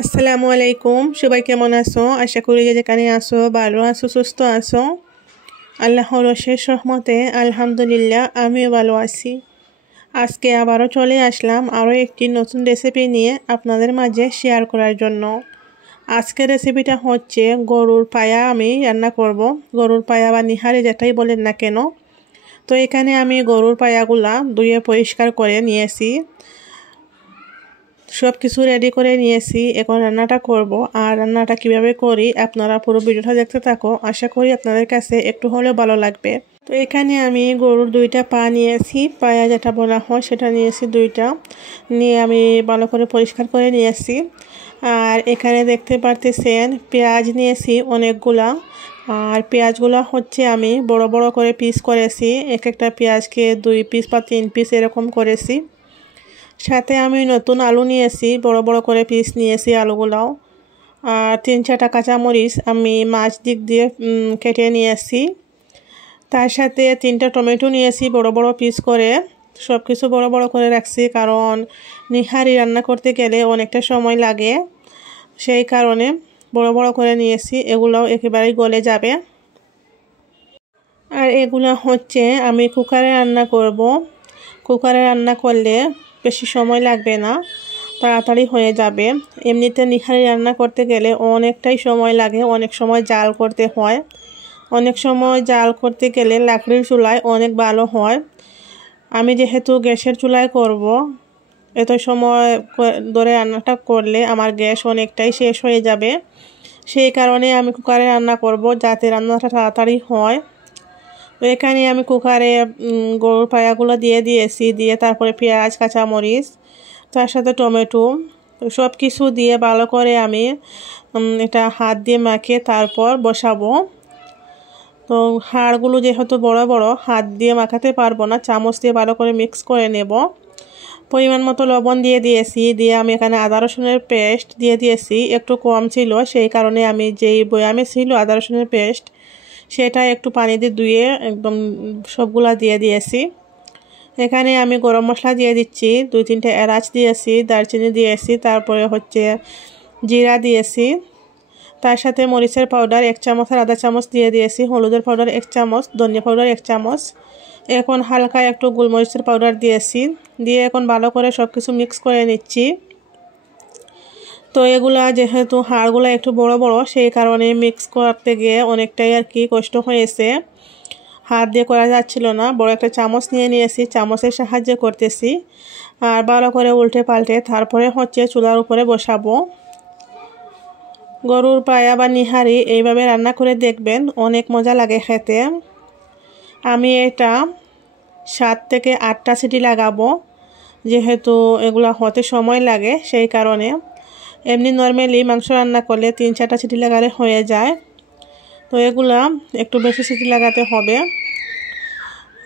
আসসালামু আলাইকুম, সবাই কেমন আছো? আশা করি যে যেখানে আছো ভালো আছো, সুস্থ আছো। আল্লাহর অশেষ রহমতে আলহামদুলিল্লাহ আমিও ভালো আছি। আজকে আবারও চলে আসলাম আরও একটি নতুন রেসিপি নিয়ে আপনাদের মাঝে শেয়ার করার জন্য। আজকের রেসিপিটা হচ্ছে গরুর পায়া আমি রান্না করব। গরুর পায়া বা নিহারি যেটাই বলেন না কেন। তো এখানে আমি গরুর পায়াগুলা ধুয়ে পরিষ্কার করে নিয়েছি, সব কিছু রেডি করে নিয়েছি। এখন রান্নাটা করব, আর রান্নাটা কিভাবে করি আপনারা পুরো ভিডিওটা দেখতে থাকো। আশা করি আপনাদের কাছে একটু হলেও ভালো লাগবে। তো এখানে আমি গরুর দুইটা পা নিয়েছি, পায়া যেটা বলা হয় সেটা নিয়েছি দুইটা, নিয়ে আমি ভালো করে পরিষ্কার করে নিয়েছি। আর এখানে দেখতে পারতেছেন পেঁয়াজ নিয়েছি অনেকগুলা, আর পেঁয়াজগুলো হচ্ছে আমি বড় বড় করে পিস করেছি। এক একটা পেঁয়াজকে 2 পিস বা 3 পিস এরকম করেছি। সাথে আমি নতুন আলু নিয়েছি, বড় বড় করে পিস নিয়েছি আলুগুলাও। আর 3-4টা কাঁচামরিচ আমি মাছ দিক দিয়ে কেটে নিয়েছি। তার সাথে 3টা টমেটো নিয়েছি বড় বড় পিস করে। সব কিছু বড় বড় করে রাখছি, কারণ নিহারি রান্না করতে গেলে অনেকটা সময় লাগে, সেই কারণে বড় বড় করে নিয়েছি। এগুলাও একেবারেই গলে যাবে। আর এগুলা হচ্ছে আমি কুকারে রান্না করব। কুকারে রান্না করলে বেশি সময় লাগবে না, তাড়াতাড়ি হয়ে যাবে। এমনিতে নিহারি রান্না করতে গেলে অনেকটাই সময় লাগে, অনেক সময় জাল করতে হয়। অনেক সময় জাল করতে গেলে লাকড়ির চুলায় অনেক ভালো হয়। আমি যেহেতু গ্যাসের চুলায় করব, এত সময় ধরে রান্নাটা করলে আমার গ্যাস অনেকটাই শেষ হয়ে যাবে। সেই কারণে আমি কুকারে রান্না করব, যাতে রান্নাটা তাড়াতাড়ি হয়। তো এখানে আমি কুকারে গরুর পায়াগুলো দিয়ে দিয়েছি, দিয়ে তারপরে পেঁয়াজ, কাঁচামরিচ, তার সাথে টমেটো, সব কিছু দিয়ে ভালো করে আমি এটা হাত দিয়ে মাখিয়ে তারপর বসাবো। তো হাড়গুলো যেহেতু বড় বড়, হাত দিয়ে মাখাতে পারবো না, চামচ দিয়ে ভালো করে মিক্স করে নেব। পরিমাণ মতো লবণ দিয়ে দিয়েছি, দিয়ে আমি এখানে আদা রসুনের পেস্ট দিয়ে দিয়েছি। একটু কম ছিল, সেই কারণে আমি যেই বয়ামে ছিল আদা রসুনের পেস্ট, সেটা একটু পানি দিয়ে ধুয়ে একদম সবগুলা দিয়ে দিয়েছি। এখানে আমি গরম মশলা দিয়ে দিচ্ছি, 2-3টা এলাচ দিয়েছি, দারচিনি দিয়েছি, তারপরে হচ্ছে জিরা দিয়েছি। তার সাথে মরিচের পাউডার 1 চামচ আর আধা চামচ দিয়ে দিয়েছি, হলুদের পাউডার 1 চামচ, ধনিয়া পাউডার 1 চামচ। এখন হালকা একটু গোলমরিচের পাউডার দিয়েছি, দিয়ে এখন ভালো করে সব কিছু মিক্স করে নিচ্ছি। তো এগুলা যেহেতু হাড়গুলা একটু বড় বড়, সেই কারণে মিক্স করতে গিয়ে অনেকটাই আর কি কষ্ট হয়েছে, হাত দিয়ে করা যাচ্ছিল না। বড় একটা চামচ নিয়ে নিয়েছি, চামচের সাহায্যে করতেছি। আর ভালো করে উল্টে পাল্টে তারপরে হচ্ছে চুলার উপরে বসাবো। গরুর পায়া বা নিহারি এইভাবে রান্না করে দেখবেন, অনেক মজা লাগে খেতে। আমি এটা 7 থেকে 8টা সিটি লাগাবো, যেহেতু এগুলা হতে সময় লাগে, সেই কারণে। এমনি নর্মালি মাংস রান্না করলে 3-4টা সিটি লাগালে হয়ে যায়। তো এগুলা একটু বেশি সিটি লাগাতে হবে।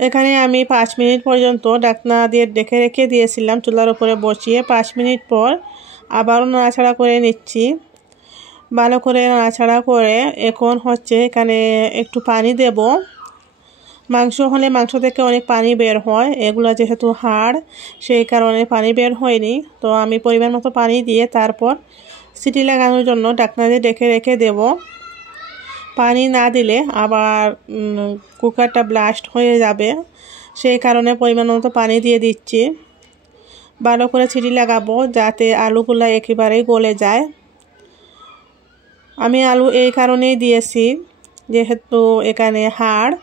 এখানে আমি 5 মিনিট পর্যন্ত ঢাকনা দিয়ে ঢেকে রেখে দিয়েছিলাম চুলার উপরে বসিয়ে। 5 মিনিট পর আবারও নাড়াচাড়া করে নিচ্ছি, ভালো করে নাড়াচাড়া করে। এখন হচ্ছে এখানে একটু পানি দেব। মাংস হলে মাংস থেকে অনেক পানি বের হয়, এগুলো যেহেতু হাড়, সেই কারণে পানি বের হয়নি। তো আমি পরিমাণ মতো পানি দিয়ে তারপর সিটি লাগানোর জন্য ঢাকনা দিয়ে ঢেকে রেখে দেব। পানি না দিলে আবার কুকারটা ব্লাস্ট হয়ে যাবে, সেই কারণে পরিমাণ মতো পানি দিয়ে দিচ্ছি। ভালো করে সিটি লাগাবো যাতে আলুগুলো একেবারেই গলে যায়। আমি আলু এই কারণেই দিয়েছি, যেহেতু এখানে হাড়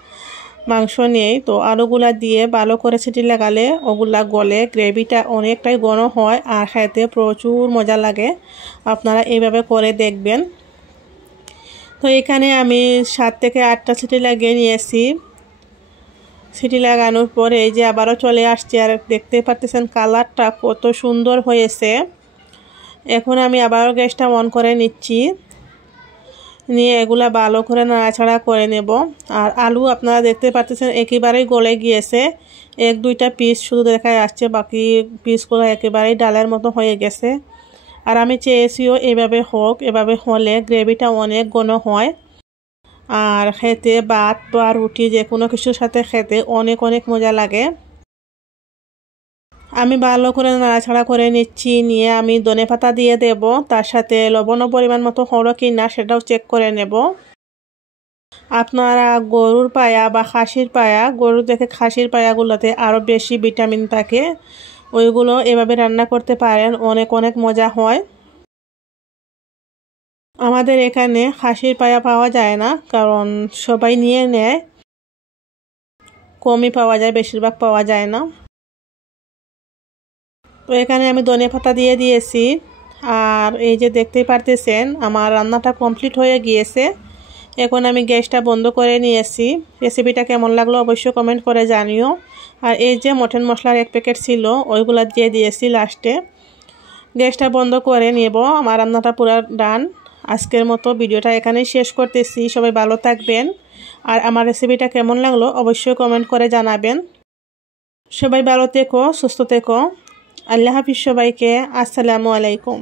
মাংস নেই। তো আলুগুলা দিয়ে ভালো করে সিটি লাগালে ওগুলা গলে, গ্রেভিটা অনেকটাই ঘন হয় আর খেতে প্রচুর মজা লাগে। আপনারা এইভাবে করে দেখবেন। তো এখানে আমি 7 থেকে 8টা সিটি লাগিয়ে নিয়েছি। সিটি লাগানোর পরে এই যে আবারও চলে আসছে, আর দেখতে পাচ্ছেন কালারটা কত সুন্দর হয়েছে। এখন আমি আবারও গ্যাসটা অন করে নিচ্ছি, নিয়ে এগুলা ভালো করে নাড়াচাড়া করে নেব। আর আলু আপনারা দেখতে পাচ্ছেন একেবারেই গলে গিয়েছে, 1-2টা পিস শুধু দেখা যাচ্ছে, বাকি পিসগুলো একেবারেই ডালের মতো হয়ে গেছে। আর আমি চেয়েছিও এভাবে হোক, এভাবে হলে গ্রেভিটা অনেক ঘন হয় আর খেতে ভাত বা রুটি যে কোনো কিছুর সাথে খেতে অনেক অনেক মজা লাগে। আমি ভালো করে নাড়াচাড়া করে নিচ্ছি, নিয়ে আমি ধনেপাতা দিয়ে দেব, তার সাথে লবণও পরিমাণ মতো হলো কি না সেটাও চেক করে নেব। আপনারা গরুর পায়া বা খাসির পায়া, গরুর থেকে খাসির পায়াগুলোতে আরও বেশি ভিটামিন থাকে, ওইগুলো এভাবে রান্না করতে পারেন, অনেক অনেক মজা হয়। আমাদের এখানে খাসির পায়া পাওয়া যায় না, কারণ সবাই নিয়ে নেয়, কমই পাওয়া যায়, বেশিরভাগ পাওয়া যায় না। তো এখানে আমি ধনেপাতা দিয়ে দিয়েছি, আর এই যে দেখতেই পারতেছেন আমার রান্নাটা কমপ্লিট হয়ে গিয়েছে। এখন আমি গ্যাসটা বন্ধ করে নিয়েছি। রেসিপিটা কেমন লাগলো অবশ্যই কমেন্ট করে জানিও। আর এই যে মটন মশলার এক প্যাকেট ছিল, ওইগুলো দিয়ে দিয়েছি লাস্টে। গ্যাসটা বন্ধ করে নেব, আমার রান্নাটা পুরো ডান। আজকের মতো ভিডিওটা এখানেই শেষ করতেছি। সবাই ভালো থাকবেন, আর আমার রেসিপিটা কেমন লাগলো অবশ্যই কমেন্ট করে জানাবেন। সবাই ভালো থেকো, সুস্থ থেকো। আল্লাহ হাফিজ সবাইকে। আসসালামু আলাইকুম।